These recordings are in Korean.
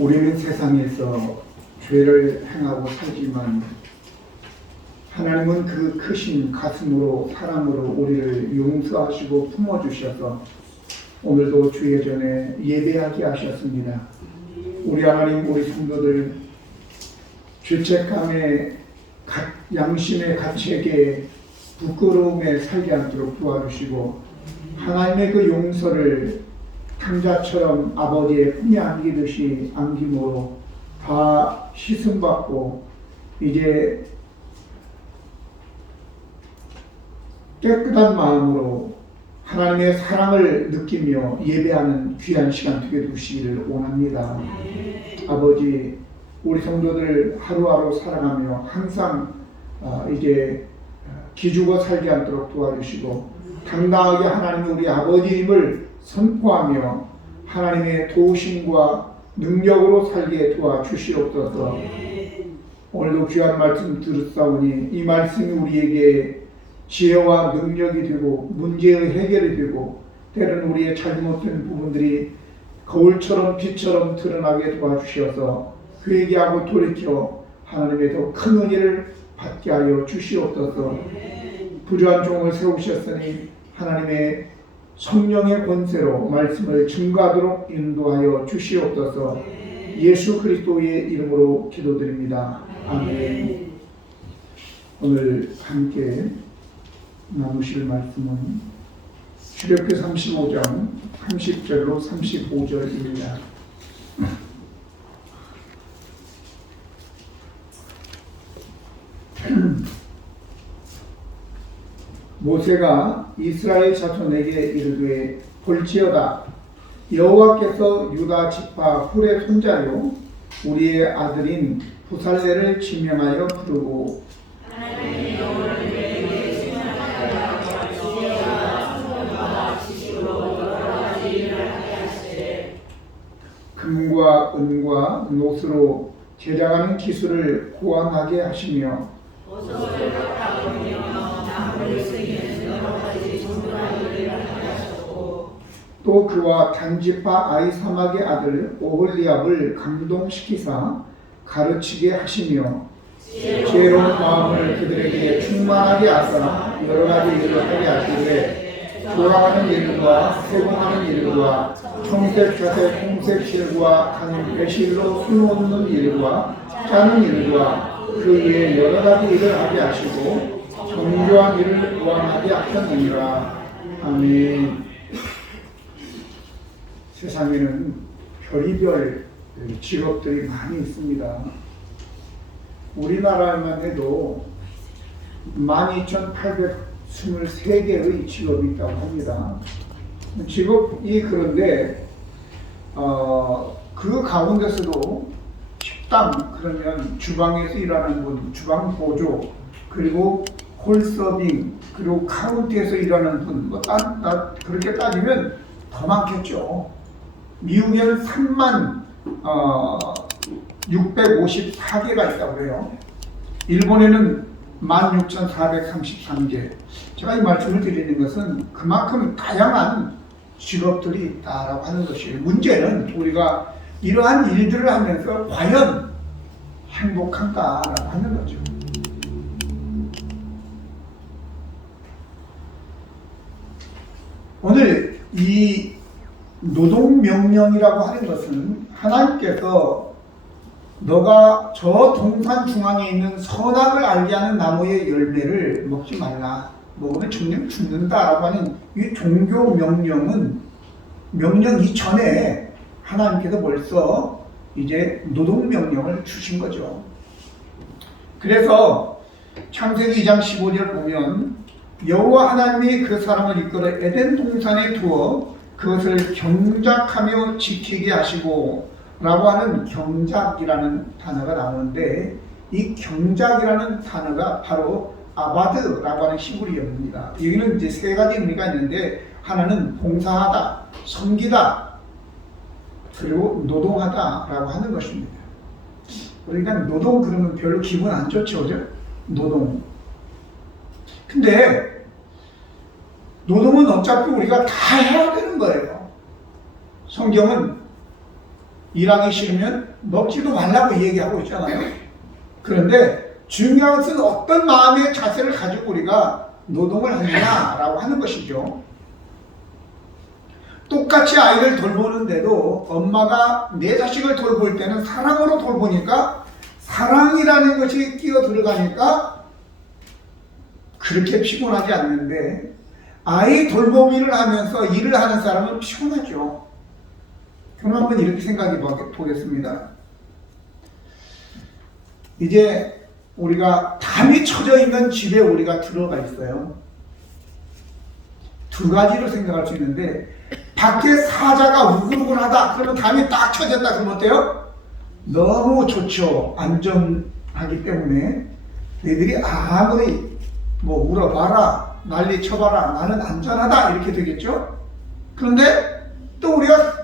우리는 세상에서 죄를 행하고 살지만 하나님은 그 크신 가슴으로 사랑으로 우리를 용서하시고 품어주셔서 오늘도 주의 전에 예배하게 하셨습니다. 우리 하나님, 우리 성도들 죄책감에 양심의 가책에 부끄러움에 살지 않도록 도와주시고 하나님의 그 용서를 탕자처럼 아버지의 품에 안기듯이 안김으로 다 씻음받고 이제 깨끗한 마음으로 하나님의 사랑을 느끼며 예배하는 귀한 시간 되게 두시기를 원합니다. 아버지, 우리 성도들 하루하루 사랑하며 항상 이제 기죽어 살지 않도록 도와주시고 당당하게 하나님이 우리 아버지임을 선포하며 하나님의 도우심과 능력으로 살게 도와주시옵소서. 오늘도 귀한 말씀 들었사오니 이 말씀이 우리에게 지혜와 능력이 되고 문제의 해결이 되고 때로는 우리의 잘못된 부분들이 거울처럼 빛처럼 드러나게 도와주셔서 회개하고 돌이켜 하나님의 더 큰 은혜를 받게 하여 주시옵소서. 부유한 종을 세우셨으니 하나님의 성령의 권세로 말씀을 증거하도록 인도하여 주시옵소서. 예수 그리스도의 이름으로 기도드립니다. 아멘. 오늘 함께 나누실 말씀은 출애굽기 35장 30절로 35절입니다. 모세가 이스라엘 자손에게 이르되 볼지어다 여호와께서 유다 지파 훌의 손자요 우리의 아들인 부살레를 지명하여 부르고 금과 은과 노스로 제작하는 기술을 고안하게 하시며 또 그와 단지파 아이사막의 아들 오홀리압을 감동시키사 가르치게 하시며 지혜로운 마음을 그들에게 충만하게 하사 여러 가지 일을 하게 하시되 조랑하는 일과 세공하는 일과 청색 자색 홍색 실과 간 배실로 수놓는 일과 짜는 일과 그 위에 여러 가지 일을 하게 하시고 정교한 일을 고안하게 하셨느니라. 아멘. 세상에는 별의별 직업들이 많이 있습니다. 우리나라만 해도 12,823개의 직업이 있다고 합니다. 직업이 그런데 그 가운데서도 식당, 그러면 주방에서 일하는 분, 주방 보조, 그리고 홀서빙, 그리고 카운트에서 일하는 분, 그렇게 따지면 더 많겠죠. 미국에는 3654개가 있다고 해요. 일본에는 16,433개. 제가 이 말씀을 드리는 것은 그만큼 다양한 직업들이 있다라고 하는 것이에요. 문제는 우리가 이러한 일들을 하면서 과연 행복한가라고 하는 거죠. 오늘 이 노동명령이라고 하는 것은 하나님께서 너가 저 동산 중앙에 있는 선악을 알게 하는 나무의 열매를 먹지 말라. 먹으면 죽는다라고 하는 이 종교 명령 이전에 하나님께서 벌써 이제 노동명령을 주신 거죠. 그래서 창세기 2장 15절 보면 여호와 하나님이 그 사람을 이끌어 에덴 동산에 두어 그것을 경작하며 지키게 하시고 라고 하는 경작이라는 단어가 나오는데 이 경작이라는 단어가 바로 아바드라고 하는 히브리어입니다. 여기는 이제 세 가지 의미가 있는데 하나는 봉사하다, 섬기다, 그리고 노동하다라고 하는 것입니다. 우리가 노동 그러면 별로 기분 안 좋죠, 그죠? 노동. 근데 노동은 어차피 우리가 다 해야 되는 거예요. 성경은 일하기 싫으면 먹지도 말라고 얘기하고 있잖아요. 그런데 중요한 것은 어떤 마음의 자세를 가지고 우리가 노동을 하느냐라고 하는 것이죠. 똑같이 아이를 돌보는데도 엄마가 내 자식을 돌볼 때는 사랑으로 돌보니까 사랑이라는 것이 끼어 들어가니까 그렇게 피곤하지 않는데, 아이 돌보기를 하면서 일을 하는 사람은 피곤하죠. 그럼 한번 이렇게 생각해 보겠습니다. 이제 우리가 담이 쳐져 있는 집에 우리가 들어가 있어요. 두 가지로 생각할 수 있는데, 밖에 사자가 우글우글하다 그러면 담이 딱 쳐졌다 그러면 어때요? 너무 좋죠. 안전하기 때문에 너희들이 아무리 뭐 울어봐라, 난리 쳐봐라, 나는 안전하다 이렇게 되겠죠. 그런데 또 우리가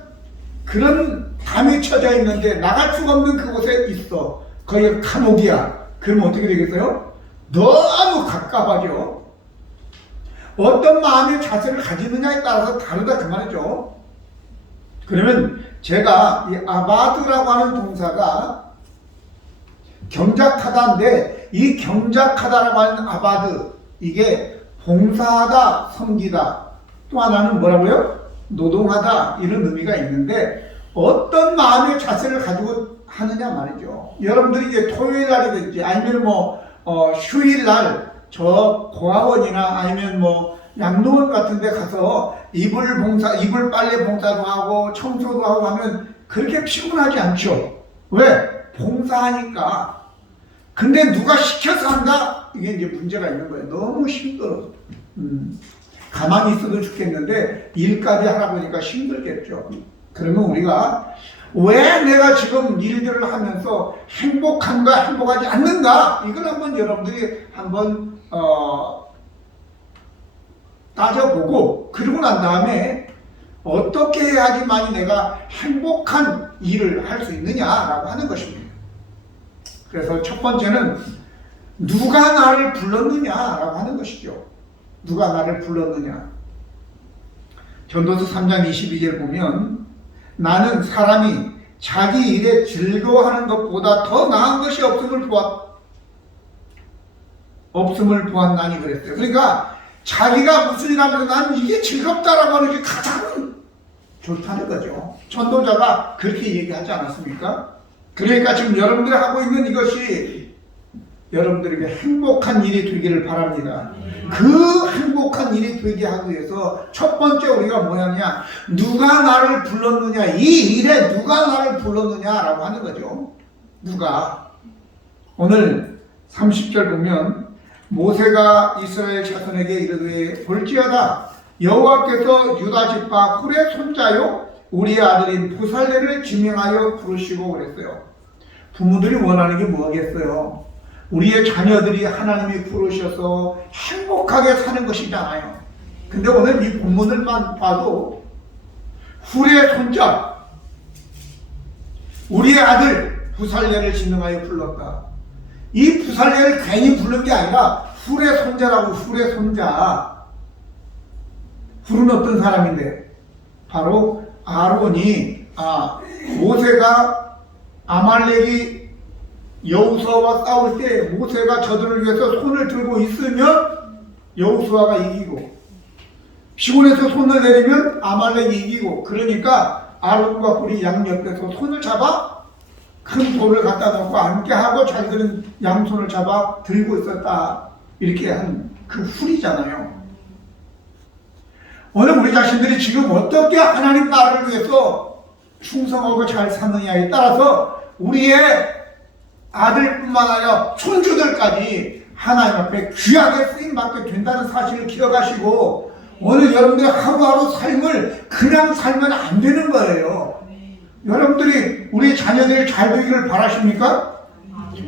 그런 담이 쳐져 있는데 나갈 수가 없는 그곳에 있어. 거기가 감옥이야. 그러면 어떻게 되겠어요? 너무 갑갑하죠. 어떤 마음의 자세를 가지느냐에 따라서 다르다 그 말이죠. 그러면 제가 이 아바드라고 하는 동사가 경작하다인데, 이 경작하다라고 하는 아바드, 이게 봉사하다, 섬기다, 또 하나는 뭐라고요? 노동하다, 이런 의미가 있는데, 어떤 마음의 자세를 가지고 하느냐 말이죠. 여러분들이 이제 토요일 날이든지 아니면 휴일 날 저 고아원이나 아니면 양로원 같은 데 가서 이불 빨래 봉사도 하고 청소도 하고 하면 그렇게 피곤하지 않죠. 왜? 봉사하니까. 근데 누가 시켜서 한다? 이게 이제 문제가 있는 거예요. 너무 힘들어. 가만히 있어도 좋겠는데 일까지 하다 보니까 힘들겠죠. 그러면 우리가 왜 내가 지금 일들을 하면서 행복한가 행복하지 않는가, 이걸 한번 여러분들이 한번 따져보고, 그러고 난 다음에 어떻게 해야지만이 내가 행복한 일을 할 수 있느냐라고 하는 것입니다. 그래서 첫 번째는 누가 나를 불렀느냐라고 하는 것이죠. 누가 나를 불렀느냐. 전도서 3장 22절 보면, 나는 사람이 자기 일에 즐거워하는 것보다 더 나은 것이 없음을 보았나니 그랬어요. 그러니까 자기가 무슨 일 하면서 나는 이게 즐겁다라고 하는 게 가장 좋다는 거죠. 전도자가 그렇게 얘기하지 않았습니까? 그러니까 지금 여러분들이 하고 있는 이것이 여러분들에게 행복한 일이 되기를 바랍니다. 그 행복한 일이 되게 하기 위해서 첫 번째 우리가 뭐냐면, 누가 나를 불렀느냐, 이 일에 누가 나를 불렀느냐라고 하는 거죠. 누가. 오늘 30절 보면, 모세가 이스라엘 자손에게 이르되 볼지어다 여호와께서 유다 지파 훌의 손자요 우리의 아들인 부살레를 지명하여 부르시고 그랬어요. 부모들이 원하는 게 뭐겠어요? 우리의 자녀들이 하나님이 부르셔서 행복하게 사는 것이잖아요. 근데 오늘 이 본문을만 봐도 훌의 손자, 우리의 아들 부살레를 지명하여 불렀다. 이 부살레를 괜히 부른 게 아니라 훌의 손자라고. 훌의 손자. 훌은 어떤 사람인데? 바로 아론이, 모세가 아말렉이 여호수아와 싸울 때 모세가 저들을 위해서 손을 들고 있으면 여호수아가 이기고, 피곤해서 손을 내리면 아말렉이 이기고, 그러니까 아론과 훌이 양옆에서 손을 잡아 큰 돌을 갖다 놓고 함께 하고 자기들은 양손을 잡아 들고 있었다. 이렇게 한 그 훌이잖아요. 오늘 우리 자신들이 지금 어떻게 하나님 나라를 위해서 충성하고 잘 사느냐에 따라서 우리의 아들뿐만 아니라 손주들까지 하나님 앞에 귀하게 쓰임받게 된다는 사실을 기억하시고, 오늘 여러분들의 하루하루 삶을 그냥 살면 안 되는 거예요. 여러분들이 우리 자녀들이 잘 되기를 바라십니까?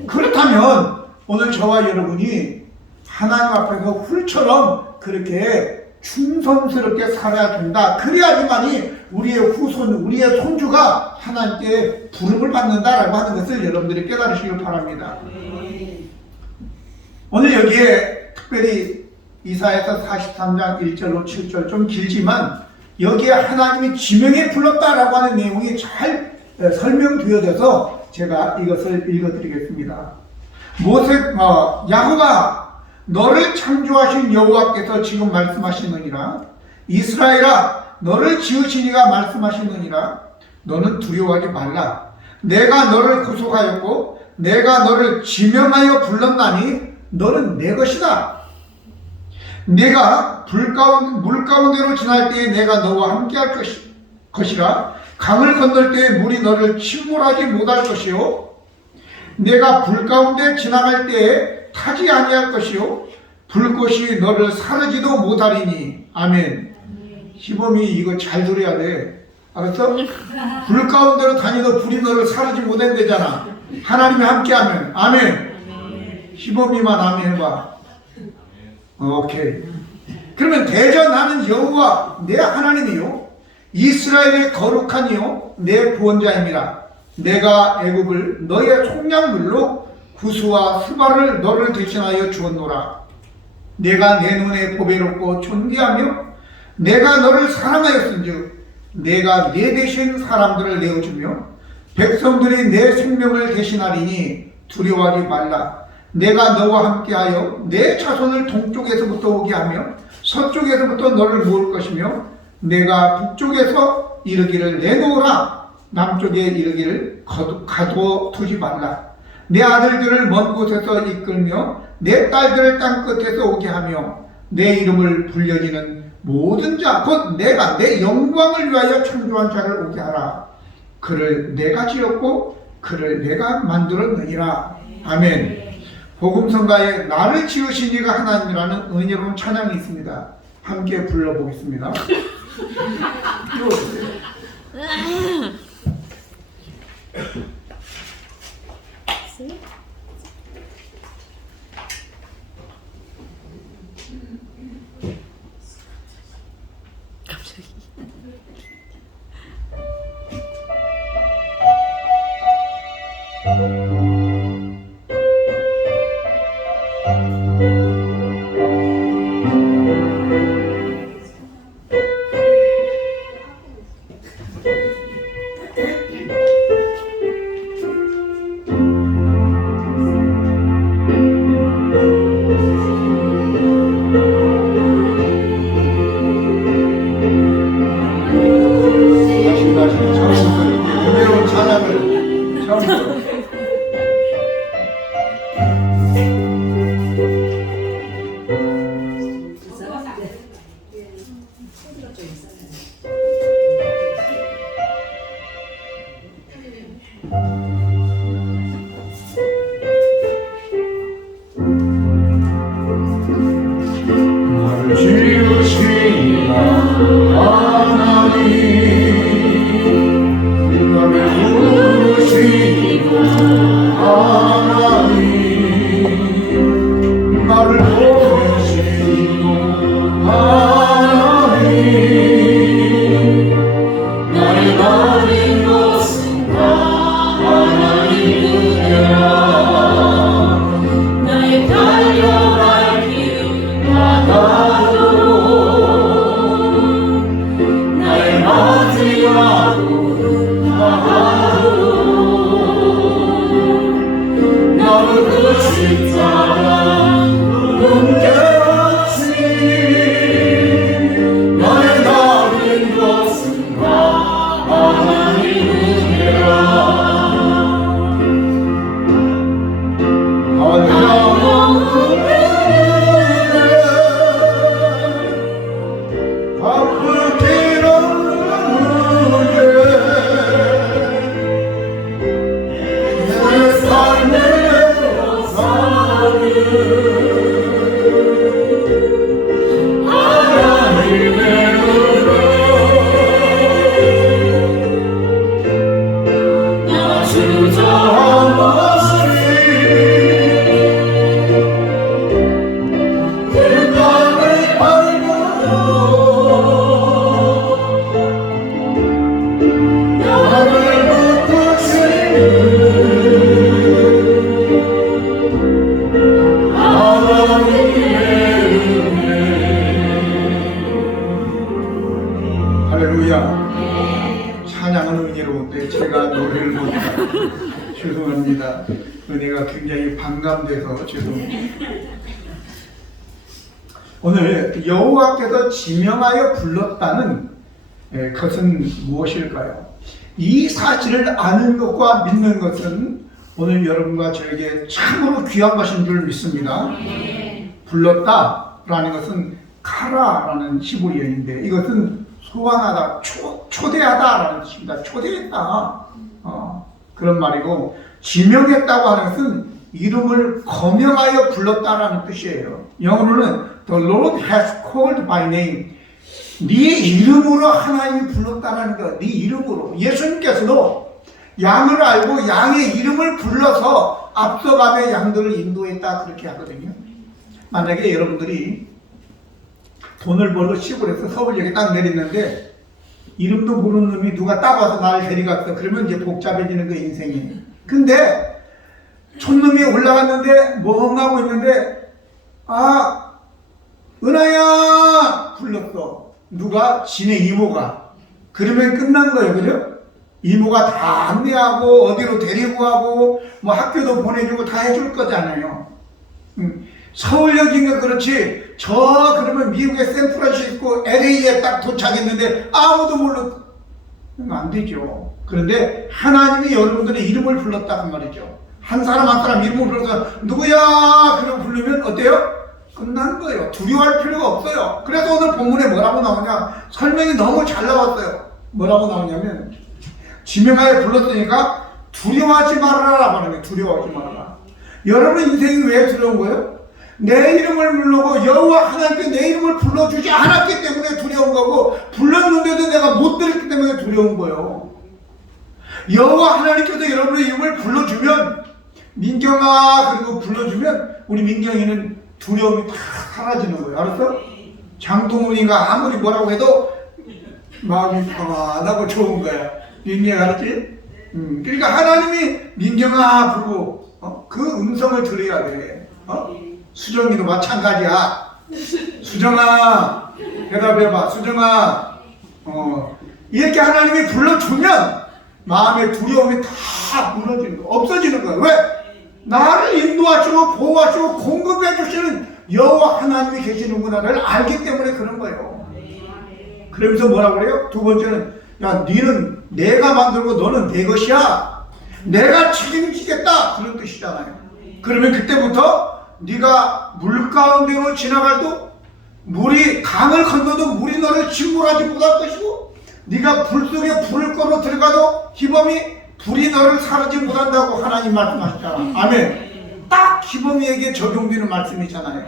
그렇다면 오늘 저와 여러분이 하나님 앞에서 훌처럼 그렇게 충성스럽게 살아야 된다. 그래야지만이 우리의 후손, 우리의 손주가 하나님께 부름을 받는다라고 하는 것을 여러분들이 깨달으시길 바랍니다. 오늘 여기에 특별히 이사야서 43장 1절로 7절 좀 길지만, 여기에 하나님이 지명에 불렀다라고 하는 내용이 잘 설명드려져서 제가 이것을 읽어드리겠습니다. 야곱아, 너를 창조하신 여호와께서 지금 말씀하시느니라. 이스라엘아, 너를 지으신 이가 말씀하시느니라. 너는 두려워하지 말라. 내가 너를 구속하였고 내가 너를 지명하여 불렀나니 너는 내 것이다. 내가 물 가운데로 지날 때에 내가 너와 함께할 것이라. 강을 건널 때에 물이 너를 침몰하지 못할 것이요, 내가 불 가운데 지나갈 때에 타지 아니할 것이요, 불꽃이 너를 사르지도 못하리니. 아멘. 시범이 이거 잘 들어야 돼. 알았어? 불 가운데로 다니도 불이 너를 사르지 못한대잖아. 하나님이 함께하면. 아멘. 시범이만 아멘 해봐. 오케이. 그러면 대저 나는 여호와 내 하나님이요 이스라엘의 거룩하니요 내 구원자임이라. 내가 애굽을 너의 속량물로 구수와 스바를 너를 대신하여 주었노라. 내가 내 눈에 보배롭고 존귀하며 내가 너를 사랑하였은즉 내가 내 대신 사람들을 내어주며 백성들이 내 생명을 대신하리니 두려워하지 말라. 내가 너와 함께하여 내 자손을 동쪽에서부터 오게 하며 서쪽에서부터 너를 모을 것이며 내가 북쪽에서 이르기를 내놓으라. 남쪽에 이르기를 가둬두지 말라. 내 아들들을 먼 곳에서 이끌며 내 딸들을 땅끝에서 오게 하며 내 이름을 불려지는 모든 자 곧 내가 내 영광을 위하여 창조한 자를 오게 하라. 그를 내가 지었고 그를 내가 만들었느니라. 아멘. 복음성가에 나를 지으신 이가 하나님이라는 은혜로운 찬양이 있습니다. 함께 불러보겠습니다. 찬양은 은혜로운데 제가 노래를 못해서 죄송합니다. 은혜가 굉장히 반감돼서 죄송합니다. 오늘 여호와께서 지명하여 불렀다는 것은 무엇일까요? 이 사실을 아는 것과 믿는 것은 오늘 여러분과 저에게 참으로 귀한 것인 줄 믿습니다. 불렀다라는 것은 카라라는 히브리어인데 이것은 소환하다, 초대하다라는 뜻입니다. 초대했다. 그런 말이고, 지명했다고 하는 것은 이름을 거명하여 불렀다라는 뜻이에요. 영어로는 The Lord has called by name. 네 이름으로 하나님이 불렀다는 것, 네 이름으로. 예수님께서도 양을 알고 양의 이름을 불러서 앞서가며 양들을 인도했다 그렇게 하거든요. 만약에 여러분들이 돈을 벌러 시골에서 서울역에 딱 내렸는데 이름도 모르는 놈이 누가 따라와서 나를 데려갔어. 그러면 이제 복잡해지는 거예요, 인생이. 근데 촌놈이 올라갔는데 멍하고 있는데 은하야 불렀어. 누가? 지네 이모가. 그러면 끝난 거예요, 그죠? 이모가 다 안내하고 어디로 데리고 가고 뭐 학교도 보내주고 다 해줄 거잖아요. 서울역인가 그렇지. 그러면 미국의 샌프란시스코 LA에 딱 도착했는데 아무도 몰라. 안 되죠. 그런데 하나님이 여러분들의 이름을 불렀다 그 말이죠. 한 사람 한 사람 이름을 불러서 누구야? 그러고 부르면 어때요? 끝난 거예요. 두려워할 필요가 없어요. 그래서 오늘 본문에 뭐라고 나오냐? 설명이 너무 잘 나왔어요. 뭐라고 나오냐면 지명하여 불렀으니까 두려워하지 말아라 하는 거예요. 두려워하지 말아라. 여러분 인생이 왜 두려운 거예요? 내 이름을 부르고 여호와 하나님께 내 이름을 불러주지 않았기 때문에 두려운 거고, 불렀는데도 내가 못 들었기 때문에 두려운 거예요. 여호와 하나님께서 여러분의 이름을 불러주면, 민경아 그리고 불러주면 우리 민경이는 두려움이 다 사라지는 거예요. 알았어? 장동훈이가 아무리 뭐라고 해도 마음이 편안하고 좋은 거야. 민경이 알았지? 그러니까 하나님이 민경아 부르고 그 음성을 들어야 돼. 수정이도 마찬가지야. 수정아 대답해봐. 수정아 이렇게 하나님이 불러주면 마음의 두려움이 다 무너지는 거야. 없어지는 거야. 왜? 나를 인도하시고 보호하시고 공급해 주시는 여호와 하나님이 계시는구나를 알기 때문에 그런 거예요. 그러면서 뭐라고 그래요? 두 번째는 야 너는 내가 만들고 너는 내 것이야. 내가 책임지겠다 그런 뜻이잖아요. 그러면 그때부터 네가 물 가운데로 지나갈도 물이 강을 건너도 물이 너를 침몰하지 못할 것이고, 네가 불 속에 불을 꺼로 들어가도 희범이 불이 너를 사르지 못한다고 하나님 말씀하셨잖아. 아멘. 딱 희범이에게 적용되는 말씀이잖아요.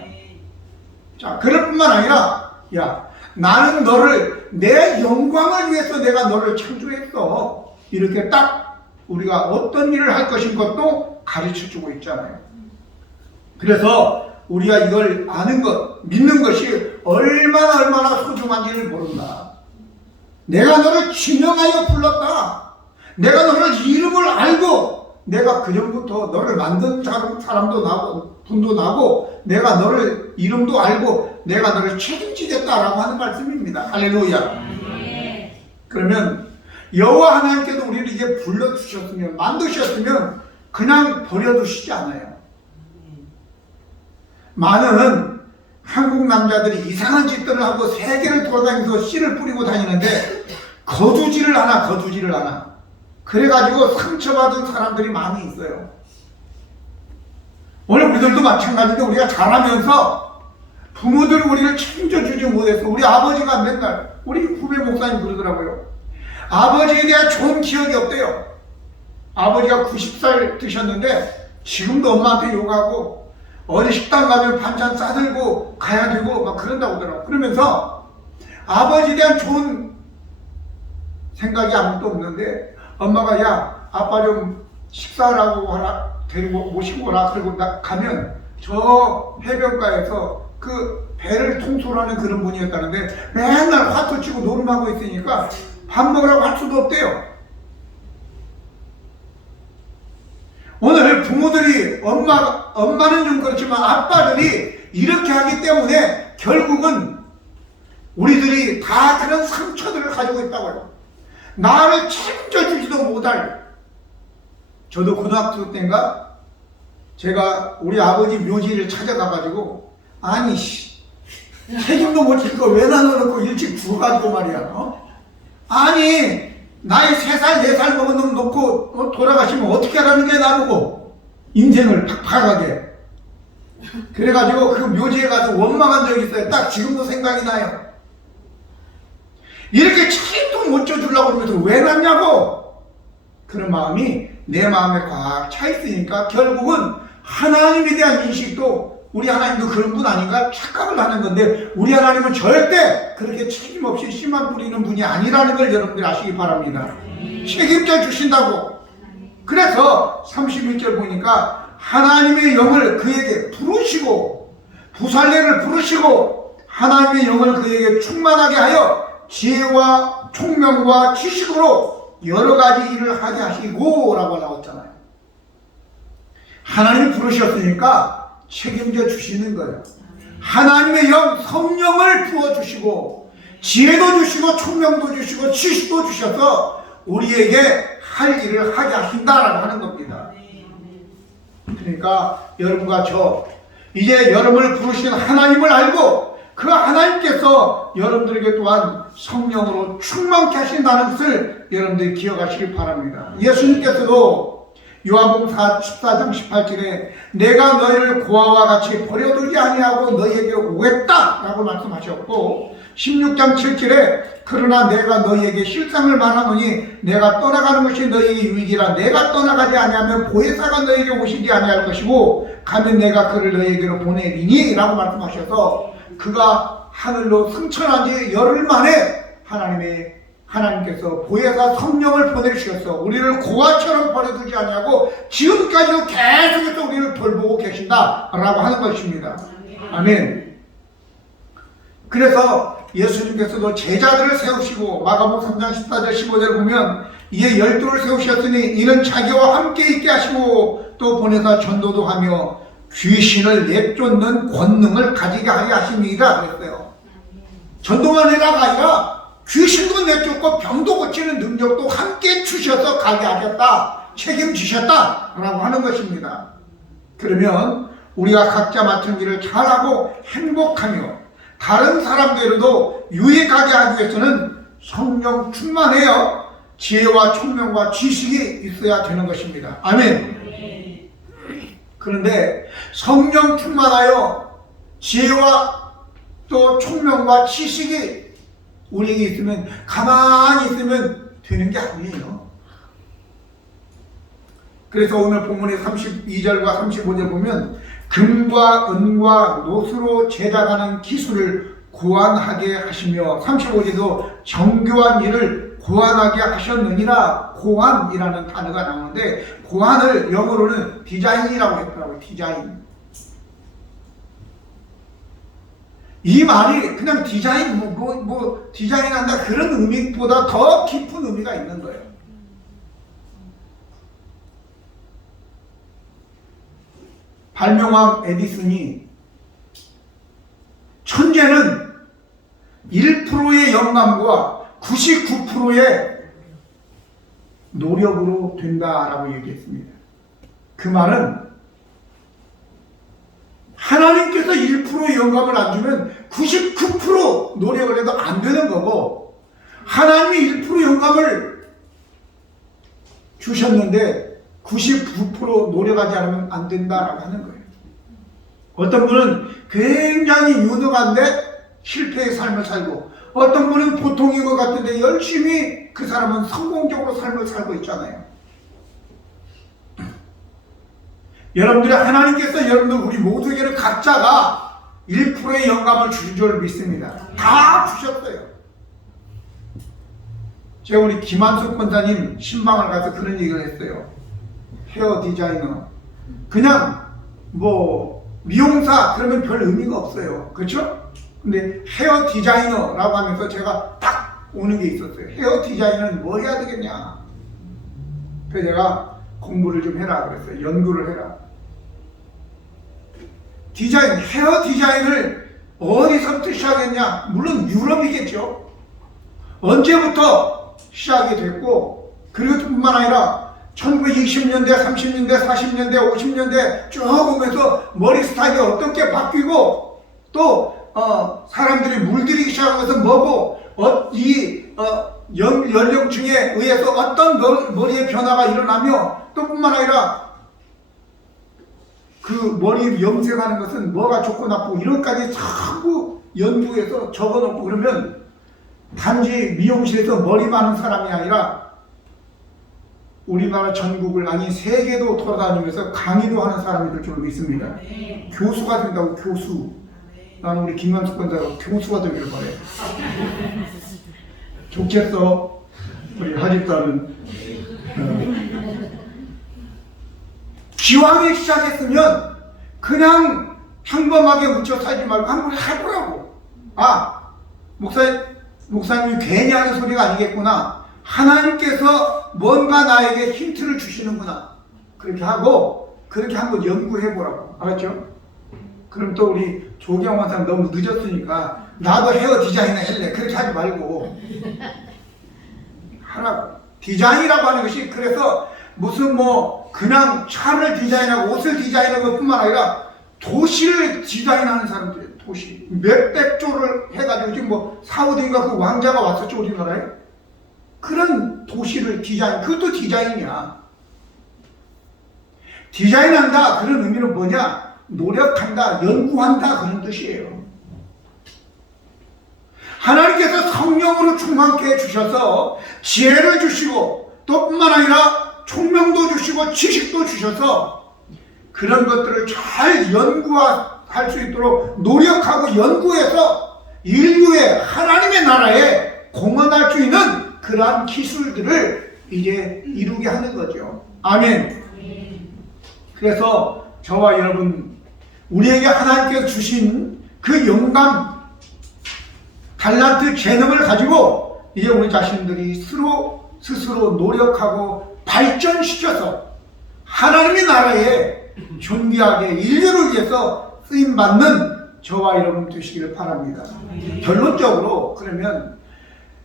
자, 그럴 뿐만 아니라 야 나는 너를 내 영광을 위해서 내가 너를 창조했어. 이렇게 딱 우리가 어떤 일을 할 것인 것도 가르쳐주고 있잖아요. 그래서 우리가 이걸 아는 것, 믿는 것이 얼마나 소중한지를 모른다. 내가 너를 지명하여 불렀다. 내가 너를 이름을 알고, 내가 그전부터 너를 만든 사람도 나고 분도 나고, 내가 너를 이름도 알고 내가 너를 책임지겠다라고 하는 말씀입니다. 할렐루야. 그러면 여호와 하나님께도 우리를 이제 불러주셨으면, 만드셨으면 그냥 버려두시지 않아요. 많은 한국 남자들이 이상한 짓들을 하고 세계를 돌아다니면서 씨를 뿌리고 다니는데 거두지를 않아. 그래가지고 상처받은 사람들이 많이 있어요. 오늘 우리들도 마찬가지인데 우리가 자라면서 부모들이 우리를 책임져주지 못해서 우리 아버지가 맨날, 우리 후배 목사님 그러더라고요. 아버지에 대한 좋은 기억이 없대요. 아버지가 90살 드셨는데 지금도 엄마한테 욕하고 어디 식당 가면 반찬 싸들고 가야 되고 막 그런다고 하더라고요. 그러면서 아버지에 대한 좋은 생각이 아무것도 없는데 엄마가 야 아빠 좀 식사하라고 하라, 데리고 모시고 오라. 그리고 가면 저 해변가에서 그 배를 통솔하는 그런 분이었다는데 맨날 화투 치고 노름하고 있으니까 밥 먹으라고 할 수도 없대요. 오늘 부모들이 엄마는 좀 그렇지만 아빠들이 이렇게 하기 때문에 결국은 우리들이 다 그런 상처들을 가지고 있다고요. 나를 책임져 주지도 못할. 저도 고등학교 때인가 제가 우리 아버지 묘지를 찾아가가지고 아니 책임도 못 질 거 왜 나눠놓고 일찍 죽어가지고 말이야. 아니 나이 3살 4살 먹은 놈 놓고 돌아가시면 어떻게 하라는 게 나보고 인생을 팍팍하게. 그래가지고 그 묘지에 가서 원망한 적이 있어요. 딱 지금도 생각이 나요. 이렇게 책임도 못 져주려고 그러면서 왜 났냐고. 그런 마음이 내 마음에 꽉 차 있으니까 결국은 하나님에 대한 인식도 우리 하나님도 그런 분 아닌가 착각을 하는 건데, 우리 하나님은 절대 그렇게 책임 없이 씨만 뿌리는 분이 아니라는 걸 여러분들이 아시기 바랍니다. 책임져 주신다고. 그래서 31절 보니까 하나님의 영을 그에게 부르시고 부살레를 부르시고 하나님의 영을 그에게 충만하게 하여 지혜와 총명과 지식으로 여러 가지 일을 하게 하시고 라고 나왔잖아요. 하나님이 부르셨으니까 책임져 주시는 거예요. 하나님의 영, 성령을 부어주시고 지혜도 주시고 총명도 주시고 지식도 주셔서 우리에게 할 일을 하게 하신다라고 하는 겁니다. 그러니까 여러분과 저 이제 여러분을 부르신 하나님을 알고 그 하나님께서 여러분들에게 또한 성령으로 충만케 하신다는 것을 여러분들이 기억하시기 바랍니다. 예수님께서도 요한복음 14장 18절에 내가 너희를 고아와 같이 버려두지 아니하고 너희에게 오겠다 라고 말씀하셨고, 16장 7절에 그러나 내가 너희에게 실상을 말하노니 내가 떠나가는 것이 너희에게 유익이라 내가 떠나가지 아니하면 보혜사가 너희에게 오시지 아니할 것이고 가면 내가 그를 너희에게로 보내리니 라고 말씀하셔서, 그가 하늘로 승천한 지 열흘 만에 하나님께서 보혜사 성령을 보내주셔서 우리를 고아처럼 버려두지 아니하고 지금까지도 계속해서 우리를 돌보고 계신다라고 하는 것입니다. 아멘. 그래서 예수님께서도 제자들을 세우시고 마가복음 3장 14절 15절을 보면 이에 12를 세우셨으니 이는 자기와 함께 있게 하시고 또 보내사 전도도 하며 귀신을 내쫓는 권능을 가지게 하게 하십니다 그랬어요. 전도만 해라가 아니라 귀신도 내쫓고 병도 고치는 능력도 함께 주셔서 가게 하셨다, 책임지셨다 라고 하는 것입니다. 그러면 우리가 각자 맡은 일을 잘하고 행복하며 다른 사람들에도 유익하게 하기 위해서는 성령 충만해요 지혜와 총명과 지식이 있어야 되는 것입니다. 아멘. 그런데 성령 충만하여 지혜와 또 총명과 지식이 우리에게 있으면 가만히 있으면 되는 게 아니에요. 그래서 오늘 본문의 32절과 35절 보면 금과 은과 노수로 제작하는 기술을 고안하게 하시며, 35절도 정교한 일을 고안하게 하셨느니라. 고안이라는 단어가 나오는데 고안을 영어로는 디자인이라고 했더라고요. 디자인. 이 말이 그냥 디자인 디자인한다 그런 의미보다 더 깊은 의미가 있는 거예요. 발명왕 에디슨이 천재는 1%의 영감과 99%의 노력으로 된다라고 얘기했습니다. 그 말은 하나님께서 1% 영감을 안 주면 99% 노력을 해도 안 되는 거고, 하나님이 1% 영감을 주셨는데 99% 노력하지 않으면 안 된다라고 하는 거예요. 어떤 분은 굉장히 유능한데 실패의 삶을 살고, 어떤 분은 보통인 것 같은데 열심히 그 사람은 성공적으로 삶을 살고 있잖아요. 여러분들이 하나님께서 여러분들 우리 모두에게는 각자가 1%의 영감을 주신 줄 믿습니다. 다 주셨어요. 제가 우리 김한숙 권사님 신방을 가서 그런 얘기를 했어요. 헤어 디자이너, 그냥 미용사 그러면 별 의미가 없어요. 그렇죠? 근데 헤어 디자이너라고 하면서 제가 딱 오는 게 있었어요. 헤어 디자이너는 뭐 해야 되겠냐. 그래서 제가 공부를 좀 해라 그랬어요. 연구를 해라. 헤어 디자인을 어디서부터 시작했냐? 물론 유럽이겠죠. 언제부터 시작이 됐고, 그리고 뿐만 아니라 1920년대, 30년대, 40년대, 50년대 쭉 오면서 머리 스타일이 어떻게 바뀌고 또 사람들이 물들이기 시작하면서 뭐고 연령층에 의해서 어떤 머리의 변화가 일어나며 또 뿐만 아니라 그 머리 염색하는 것은 뭐가 좋고 나쁘고 이런까지 전부 연구해서 적어놓고 그러면 단지 미용실에서 머리 많은 사람이 아니라 우리나라 전국을 아니 세계도 돌아다니면서 강의도 하는 사람이 될 줄 믿습니다. 교수가 된다고. 교수. 나는 우리 김만숙 권사가 교수가 되기를 바래. 좋겠어. 우리 하집사는 기왕에 시작했으면 그냥 평범하게 묻혀 살지 말고 한번 해보라고. 목사님이 괜히 하는 소리가 아니겠구나. 하나님께서 뭔가 나에게 힌트를 주시는구나. 그렇게 하고 그렇게 한번 연구해보라고. 알았죠? 그럼 또 우리 조경원 사람 너무 늦었으니까 나도 헤어 디자이너 할래. 그렇게 하지 말고 하라고. 디자인이라고 하는 것이 그래서 무슨 그냥 차를 디자인하고 옷을 디자인하는 것뿐만 아니라 도시를 디자인하는 사람들이에요. 도시 몇백 조를 해가지고 지금 사우디인가 그 왕자가 왔었죠, 우리나라에. 그런 도시를 디자인, 그것도 디자인이야. 디자인한다 그런 의미는 뭐냐? 노력한다, 연구한다 그런 뜻이에요. 하나님께서 성령으로 충만케 해주셔서 지혜를 주시고 또 뿐만 아니라 총명도 주시고 지식도 주셔서 그런 것들을 잘 연구할 수 있도록 노력하고 연구해서 인류의 하나님의 나라에 공헌할 수 있는 그러한 기술들을 이제 이루게 하는 거죠. 아멘. 그래서 저와 여러분, 우리에게 하나님께서 주신 그 영감, 달란트, 재능을 가지고 이제 우리 자신들이 스스로 노력하고 발전시켜서 하나님의 나라에 존귀하게 인류를 위해서 쓰임받는 저와 여러분 되시기를 바랍니다. 결론적으로 그러면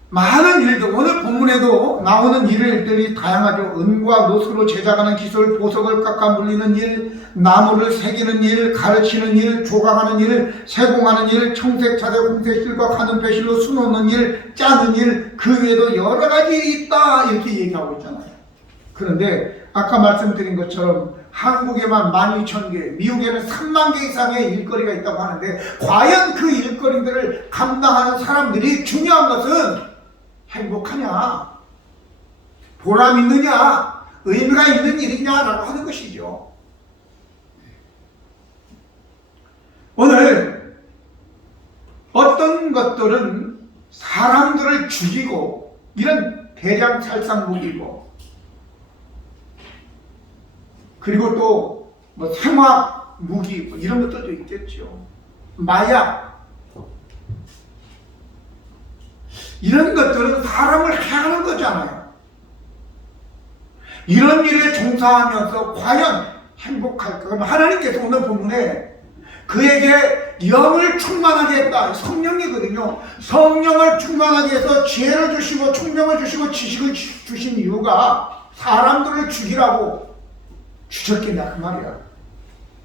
많은 일들, 오늘 본문에도 나오는 일들이 다양하죠. 은과 노수로 제작하는 기술, 보석을 깎아 물리는 일, 나무를 새기는 일, 가르치는 일, 조각하는 일, 세공하는 일, 청색, 자색, 홍색, 실과 가는 배실로 수놓는 일, 짜는 일, 그 외에도 여러 가지 있다 이렇게 얘기하고 있잖아요. 그런데 아까 말씀드린 것처럼 한국에만 12,000개, 미국에는 3만 개 이상의 일거리가 있다고 하는데 과연 그 일거리들을 감당하는 사람들이 중요한 것은 행복하냐, 보람 있느냐, 의미가 있는 일이냐라고 하는 것이죠. 오늘 어떤 것들은 사람들을 죽이고 이런 대장살상 무기고, 그리고 또 생화학 무기 이런 것들도 있겠죠. 마약, 이런 것들은 사람을 해하는 거잖아요. 이런 일에 종사하면서 과연 행복할까? 그럼 하나님께서 오늘 본문에 그에게 영을 충만하게 했다. 성령이거든요. 성령을 충만하게 해서 지혜를 주시고 총명을 주시고 지식을 주신 이유가 사람들을 죽이라고 주셨겠냐 그 말이야.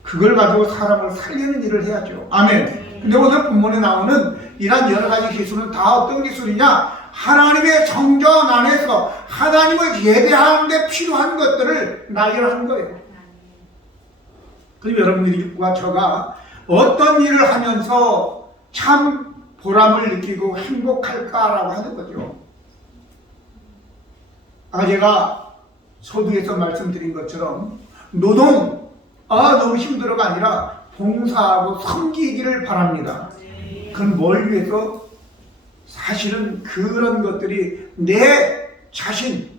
그걸 가지고 사람을 살리는 일을 해야죠. 아멘. 근데 오늘 본문에 나오는 이런 여러 가지 기술은 다 어떤 기술이냐? 하나님의 성전 안에서 하나님을 예배하는 데 필요한 것들을 나열하는 거예요. 그럼 여러분들과 저가 어떤 일을 하면서 참 보람을 느끼고 행복할까라고 하는 거죠. 제가 서두에서 말씀드린 것처럼 노동, 너무 힘들어가 아니라 봉사하고 섬기기를 바랍니다. 그건 뭘 위해서? 사실은 그런 것들이 내 자신,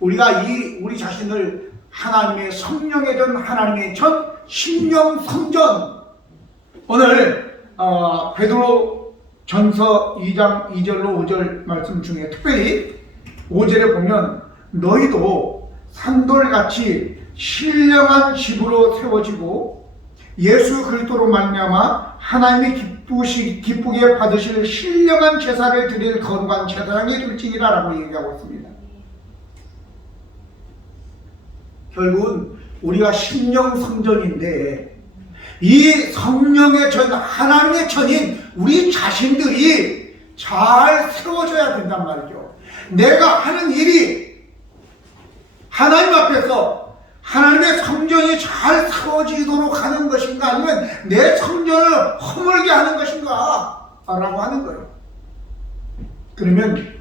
우리가 우리 자신을 하나님의 성령의 전, 하나님의 전, 심령 성전. 오늘 베드로 전서 2장 2절로 5절 말씀 중에 특별히 5절에 보면 너희도 산돌같이 신령한 집으로 세워지고 예수 그리스도로 말미암아 하나님이 기쁘게 받으실 신령한 제사를 드릴 거룩한 제사장이 될지니라 라고 얘기하고 있습니다. 결국은 우리가 심령 성전인데 이 성령의 전, 하나님의 전인 우리 자신들이 잘 세워져야 된단 말이죠. 내가 하는 일이 하나님 앞에서 하나님의 성전이 잘 세워지도록 하는 것인가, 아니면 내 성전을 허물게 하는 것인가 라고 하는 거예요. 그러면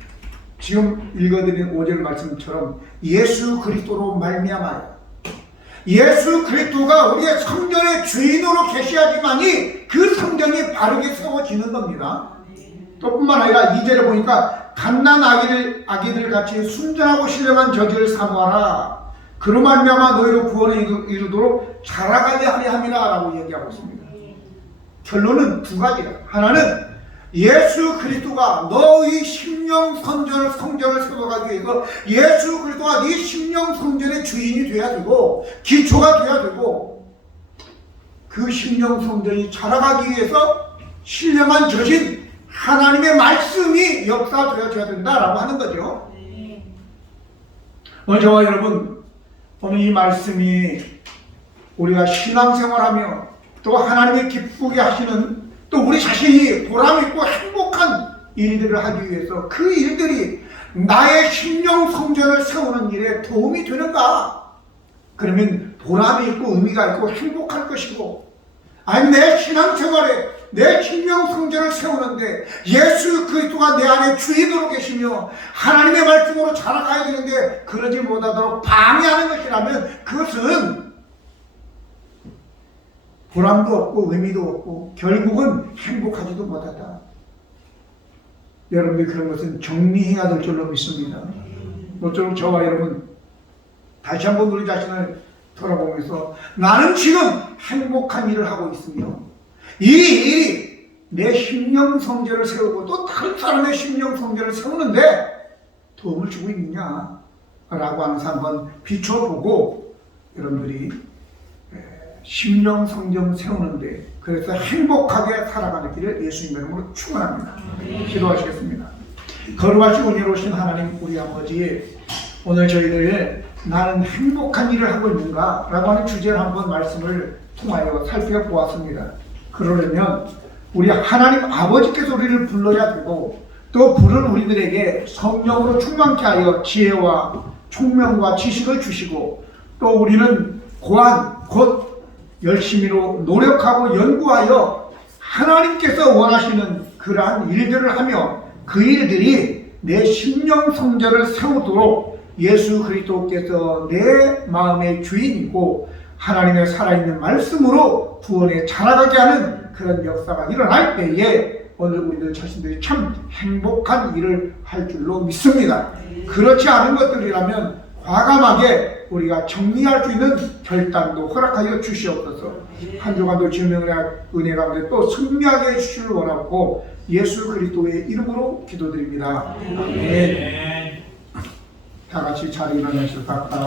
지금 읽어드린 5절 말씀처럼 예수 그리스도로 말미암아요, 예수 그리스도가 우리의 성전의 주인으로 계셔야지만이 그 성전이 바르게 세워지는 겁니다. 또 뿐만 아니라 2절에 보니까 갓난 아기들 같이 순전하고 신령한 저지를 사모하라. 그로 말미암아 너희로 구원에 이르도록 자라가게 하려 함이라 라고 얘기하고 있습니다. 결론은 두 가지다. 하나는 예수 그리스도가 너희 심령 성전을 세워가기 위해서 예수 그리스도가 네 심령 성전의 주인이 되어야 되고 기초가 되어야 되고, 그 심령 성전이 자라가기 위해서 신령한 저신 하나님의 말씀이 역사되어져야 된다라고 하는 거죠. 오늘 저와 여러분, 오늘 이 말씀이 우리가 신앙생활하며 또 하나님의 기쁘게 하시는, 또 우리 자신이 보람있고 행복한 일들을 하기 위해서 그 일들이 나의 심령 성전을 세우는 일에 도움이 되는가? 그러면 보람이 있고 의미가 있고 행복할 것이고, 아니 내 신앙생활에 내 심령 성전을 세우는데 예수 그리스도가 내 안에 주인으로 계시며 하나님의 말씀으로 자라가야 되는데 그러지 못하도록 방해하는 것이라면 그것은 보람도 없고 의미도 없고 결국은 행복하지도 못하다. 여러분들 그런 것은 정리해야 될 줄로 믿습니다. 모쪼록 저와 여러분 다시 한번 우리 자신을 돌아보면서 나는 지금 행복한 일을 하고 있으며 이 일이 내 심령 성전을 세우고 또 다른 사람의 심령 성전을 세우는데 도움을 주고 있느냐 라고 하면서 한번 비춰보고 여러분들이 심령 성전 세우는데 그래서 행복하게 살아가는 길을 예수님의 이름으로 축원합니다. 기도하시겠습니다. 거룩하시고 은혜로우신 하나님, 우리 아버지, 오늘 저희들 나는 행복한 일을 하고 있는가 라고 하는 주제를 한번 말씀을 통하여 살펴보았습니다. 그러려면 우리 하나님 아버지께서 우리를 불러야 되고, 또 부른 우리들에게 성령으로 충만케 하여 지혜와 총명과 지식을 주시고, 또 우리는 곧 열심히로 노력하고 연구하여 하나님께서 원하시는 그러한 일들을 하며 그 일들이 내 심령 성전을 세우도록 예수 그리스도께서 내 마음의 주인이고 하나님의 살아있는 말씀으로 구원에 자라가게 하는 그런 역사가 일어날 때에 오늘 우리들 자신들이 참 행복한 일을 할 줄로 믿습니다. 그렇지 않은 것들이라면 과감하게 우리가 정리할 수 있는 결단도 허락하여 주시옵소서. 한 주간도 주님의 은혜 가운데 또 승리하게 해주시길 원하고 예수 그리스도의 이름으로 기도드립니다. 아멘. 다 같이 자리 일어나셔서 각각